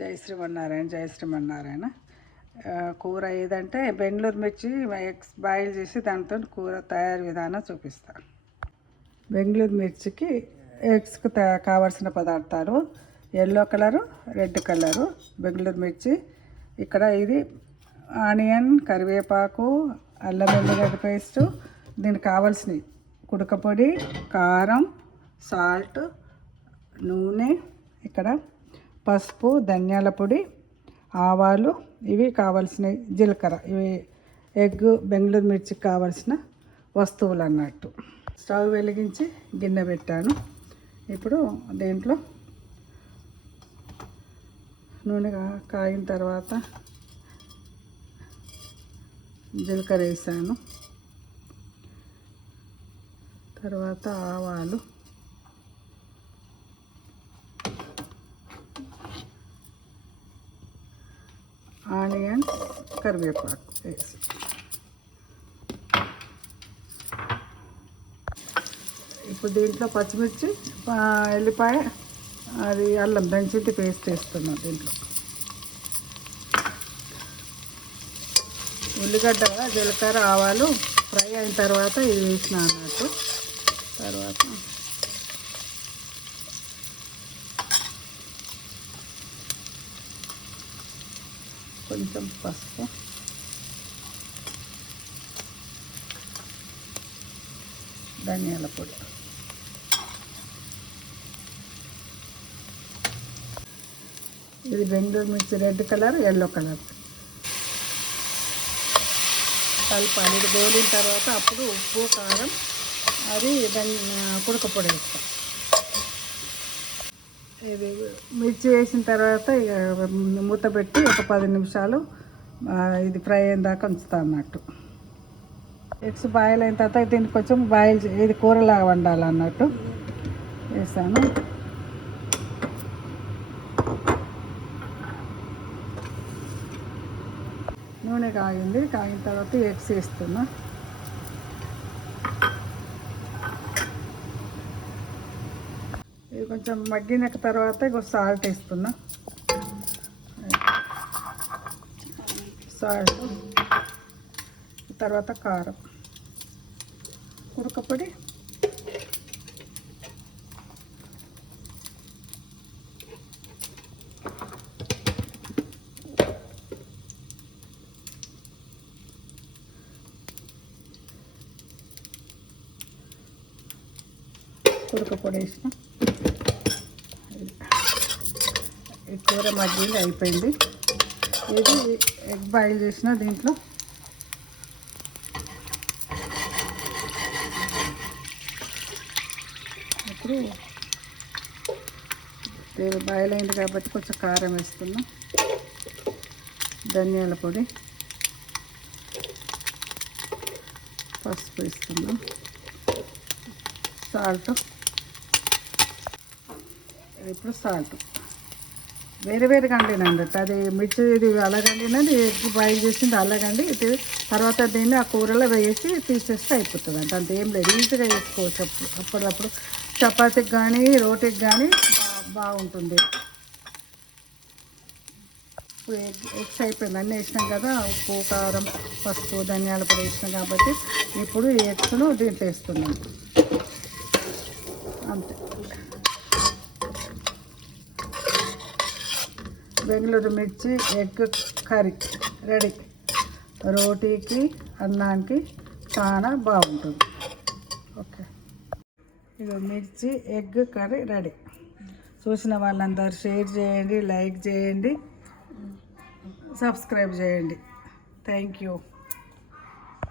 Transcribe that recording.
జై శ్రీమన్నారాయణ. కూర ఏదంటే బెంగళూరు మిర్చి ఎగ్స్ బాయిల్ చేసి దాంతో కూర తయారు విధానం చూపిస్తాను. బెంగళూరు మిర్చికి ఎగ్స్కి కావాల్సిన పదార్థాలు: yellow colour, red colour Bengaluru మిర్చి. ఇక్కడ ఇది ఆనియన్, కరివేపాకు, అల్లం వెల్లిగడ్డ పేస్టు, దీనికి కావాల్సినవి కుడక పొడి, కారం, సాల్ట్, నూనె, ఇక్కడ పసుపు, ధనియాల పొడి, ఆవాలు, ఇవి కావాల్సినవి, జీలకర్ర. ఇవి ఎగ్ బెంగళూరు మిర్చికి కావాల్సిన వస్తువులు అన్నట్టు. స్టవ్ వెలిగించి గిన్నె పెట్టాను. ఇప్పుడు దీంట్లో నూనె కాగిన తర్వాత జీలకర్ర వేసాను. తర్వాత ఆవాలు, ఆనియన్, కరివేపాకు వేసి ఇప్పుడు దీంట్లో పచ్చిమిర్చి, ఎల్లిపాయ, అది అల్లం దంచింది పేస్ట్ వేస్తున్నాం. దీంట్లో ఉల్లిగడ్డ, జీలకర్ర, ఆవాలు ఫ్రై అయిన తర్వాత ఇది వేసిన అన్నట్టు. తర్వాత కొంచెం పసుపు, ధనియాల పొడి, ఇది బెంగళూరు మిర్చి రెడ్ కలర్, ఎల్లో కలర్ కలపాలి. ఇది గోలిన తర్వాత అప్పుడు ఉప్పు, కారం, అది కుడక పొడి వేస్తాం. ఇది మిర్చి వేసిన తర్వాత ఇక మూత పెట్టి ఒక 10 నిమిషాలు ఇది ఫ్రై అయిన దాకా ఉంచుతాం అన్నట్టు. ఎగ్స్ బాయిల్ అయిన తర్వాత దీనికి కొంచెం ఇది కూరలాగా వండాలన్నట్టు వేసాను. నూనె కాగిన తర్వాత ఎగ్స్ వేస్తున్నా. ఇది కొంచెం మగ్గిన తర్వాత సాల్ట్ వేస్తున్నా. సాల్ట్ తర్వాత కారం, కుడక పొడి, వేసిన. ఈ కూర మగ్గింది, అయిపోయింది. ఇది ఎగ్ బాయిల్ చేసిన దీంట్లో ఇప్పుడు ఇది బాయిల్ అయింది కాబట్టి కొంచెం కారం వేస్తున్నాం, ధనియాల పొడి, పసుపు వేస్తున్నాం, సాల్ట్. ఇప్పుడు సాల్ట్ వేరే కండినండి. అది మిర్చి ఇది అలాగండినది, ఎగ్ బాయిల్ చేసింది అలాగండి. ఇది తర్వాత దీన్ని ఆ కూరలో వేసి తీసేస్తే అయిపోతుంది అంట. అంత ఏం లేదు, ఈజీగా వేసుకోవచ్చు. అప్పుడప్పుడు చపాతీకి కానీ రోటీకి కానీ బాగుంటుంది. ఇప్పుడు ఎగ్స్ అయిపోయింది, అన్నీ వేసినాం కదా, ఉప్పు, కారం, పసుపు, ధనియాల పొడి వేసినాం కాబట్టి ఇప్పుడు ఈ ఎగ్స్ను దీంట్లో వేస్తున్నాం అంతే. బెంగళూరు మిర్చి ఎగ్ కర్రీ రెడీ. రోటీకి, అన్నానికి చాలా బాగుంటుంది. ఓకే, ఇది మిర్చి ఎగ్ కర్రీ రెడీ. చూసిన వాళ్ళందరూ షేర్ చేయండి, లైక్ చేయండి, సబ్స్క్రైబ్ చేయండి. Thank you.